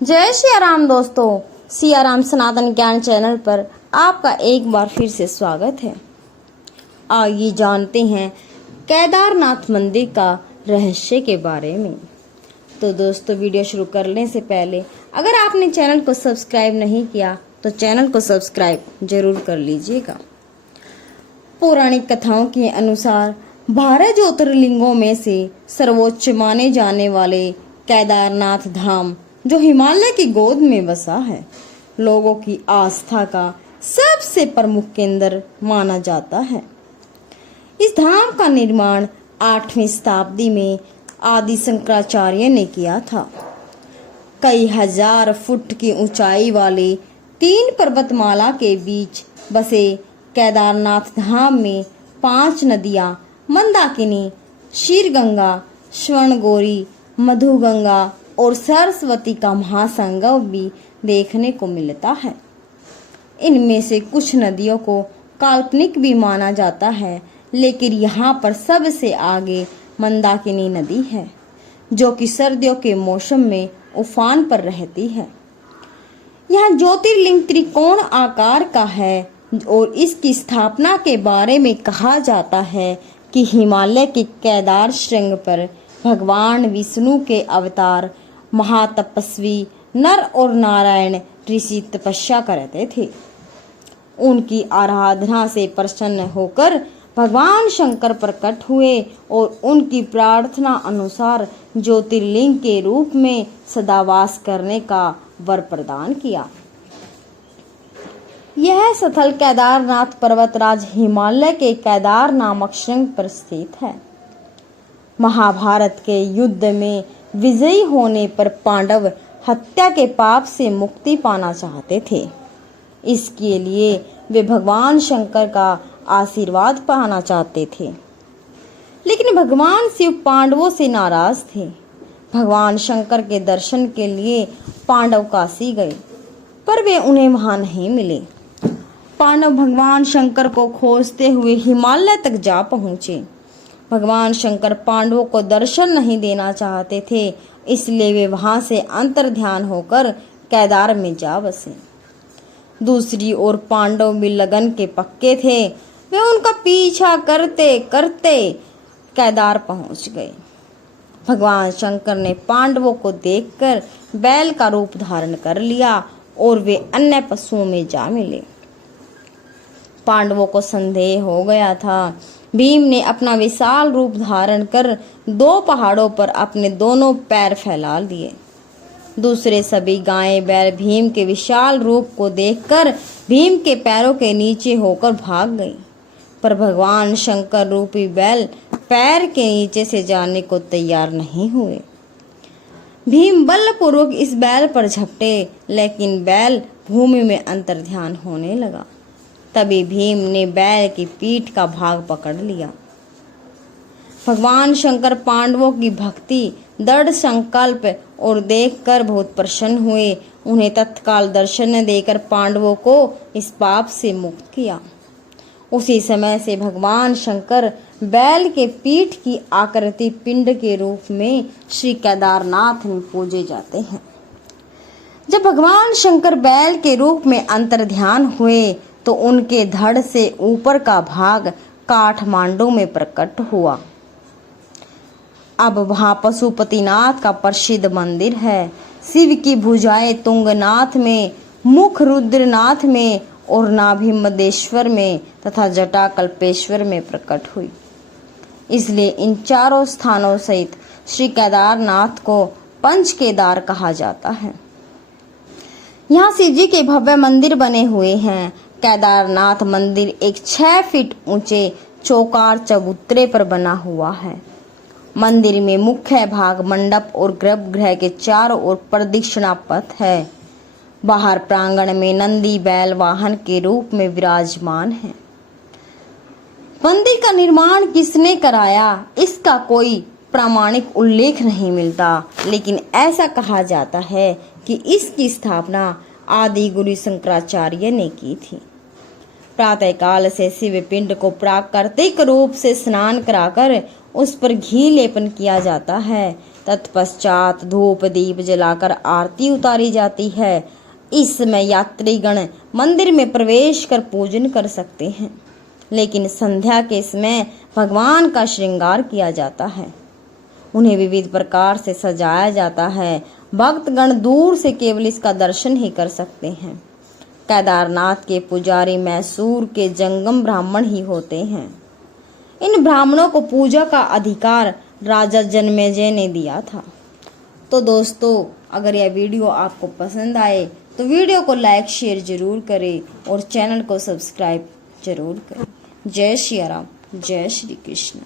जय श्री राम दोस्तों, सिया राम सनातन ज्ञान चैनल पर आपका एक बार फिर से स्वागत है। आइए जानते हैं केदारनाथ मंदिर का रहस्य के बारे में। तो दोस्तों, वीडियो शुरू करने से पहले अगर आपने चैनल को सब्सक्राइब नहीं किया तो चैनल को सब्सक्राइब जरूर कर लीजिएगा। पौराणिक कथाओं के अनुसार 12 ज्योतिर्लिंगों में से सर्वोच्च माने जाने वाले केदारनाथ धाम, जो हिमालय की गोद में बसा है, लोगों की आस्था का सबसे प्रमुख केंद्र माना जाता है। इस धाम का निर्माण 8वीं शताब्दी में आदि शंकराचार्य ने किया था। कई हजार फुट की ऊंचाई वाले 3 पर्वतमाला के बीच बसे केदारनाथ धाम में 5 नदियां मंदाकिनी, शीरगंगा, स्वर्णगौरी, मधुगंगा और सरस्वती का महासंगम भी देखने को मिलता है। इनमें से कुछ नदियों को काल्पनिक भी माना जाता है, लेकिन यहाँ पर सबसे आगे मंदाकिनी नदी है, जो कि सर्दियों के मौसम में उफान पर रहती है। यह ज्योतिर्लिंग त्रिकोण आकार का है और इसकी स्थापना के बारे में कहा जाता है कि हिमालय के केदार श्रृंग पर भगवान विष्णु के अवतार महातपस्वी नर और नारायण ऋषि तपस्या करते थे। उनकी आराधना से प्रसन्न होकर भगवान शंकर प्रकट हुए और उनकी प्रार्थना अनुसार ज्योतिर्लिंग के रूप में सदावास करने का वर प्रदान किया। यह स्थल केदारनाथ पर्वतराज हिमालय के केदार नामक श्रृंग पर स्थित है। महाभारत के युद्ध में विजयी होने पर पांडव हत्या के पाप से मुक्ति पाना चाहते थे। इसके लिए वे भगवान शंकर का आशीर्वाद पाना चाहते थे, लेकिन भगवान शिव पांडवों से नाराज थे। भगवान शंकर के दर्शन के लिए पांडव काशी गए, पर वे उन्हें वहां नहीं मिले। पांडव भगवान शंकर को खोजते हुए हिमालय तक जा पहुंचे। भगवान शंकर पांडवों को दर्शन नहीं देना चाहते थे, इसलिए वे वहां से अंतर्ध्यान होकर केदार में जा बसे। दूसरी ओर पांडव भी लगन के पक्के थे। वे उनका पीछा करते करते केदार पहुंच गए। भगवान शंकर ने पांडवों को देखकर बैल का रूप धारण कर लिया और वे अन्य पशुओं में जा मिले। पांडवों को संदेह हो गया था। भीम ने अपना विशाल रूप धारण कर 2 पहाड़ों पर अपने दोनों पैर फैला दिए। दूसरे सभी गायें बैल भीम के विशाल रूप को देखकर भीम के पैरों के नीचे होकर भाग गई, पर भगवान शंकर रूपी बैल पैर के नीचे से जाने को तैयार नहीं हुए। भीम बलपूर्वक इस बैल पर झपटे, लेकिन बैल भूमि में अंतर्ध्यान होने लगा। तभी भीम ने बैल की पीठ का भाग पकड़ लिया। भगवान शंकर पांडवों की भक्ति, दृढ़ संकल्प और देखकर बहुत प्रसन्न हुए। उन्हें तत्काल दर्शन देकर पांडवों को इस पाप से मुक्त किया। उसी समय से भगवान शंकर बैल के पीठ की आकृति पिंड के रूप में श्री केदारनाथ में पूजे जाते हैं। जब भगवान शंकर बैल के रूप में अंतर्ध्यान हुए तो उनके धड़ से ऊपर का भाग काठमांडू में प्रकट हुआ। अब वहां पशुपतिनाथ का प्रसिद्ध मंदिर है। शिव की भुजाएं तुंगनाथ में, मुख रुद्रनाथ में और नाभि मदेश्वर में तथा जटा कल्पेश्वर में प्रकट हुई। इसलिए इन चारों स्थानों सहित श्री केदारनाथ को पंच केदार कहा जाता है। यहाँ शिव जी के भव्य मंदिर बने हुए हैं। केदारनाथ मंदिर एक 6 फीट ऊंचे चौकार चबूतरे पर बना हुआ है। मंदिर में मुख्य भाग मंडप और गर्भगृह के चारों ओर प्रदक्षिणा पथ है। बाहर प्रांगण में नंदी बैल वाहन के रूप में विराजमान है। मंदिर का निर्माण किसने कराया, इसका कोई प्रामाणिक उल्लेख नहीं मिलता, लेकिन ऐसा कहा जाता है कि इसकी स्थापना आदि गुरु शंकराचार्य ने की थी। प्रातःकाल से शिव पिंड को प्राकृतिक रूप से स्नान कराकर उस पर घी लेपन किया जाता है तत्पश्चात धूप दीप जलाकर आरती उतारी जाती है। इस समय यात्रीगण मंदिर में प्रवेश कर पूजन कर सकते हैं, लेकिन संध्या के समय भगवान का श्रृंगार किया जाता है। उन्हें विविध प्रकार से सजाया जाता है। भक्तगण दूर से केवल इसका दर्शन ही कर सकते हैं। केदारनाथ के पुजारी मैसूर के जंगम ब्राह्मण ही होते हैं। इन ब्राह्मणों को पूजा का अधिकार राजा जन्मेजय ने दिया था। तो दोस्तों, अगर यह वीडियो आपको पसंद आए तो वीडियो को लाइक शेयर जरूर करें और चैनल को सब्सक्राइब जरूर करें। जय श्री राम, जय श्री कृष्ण।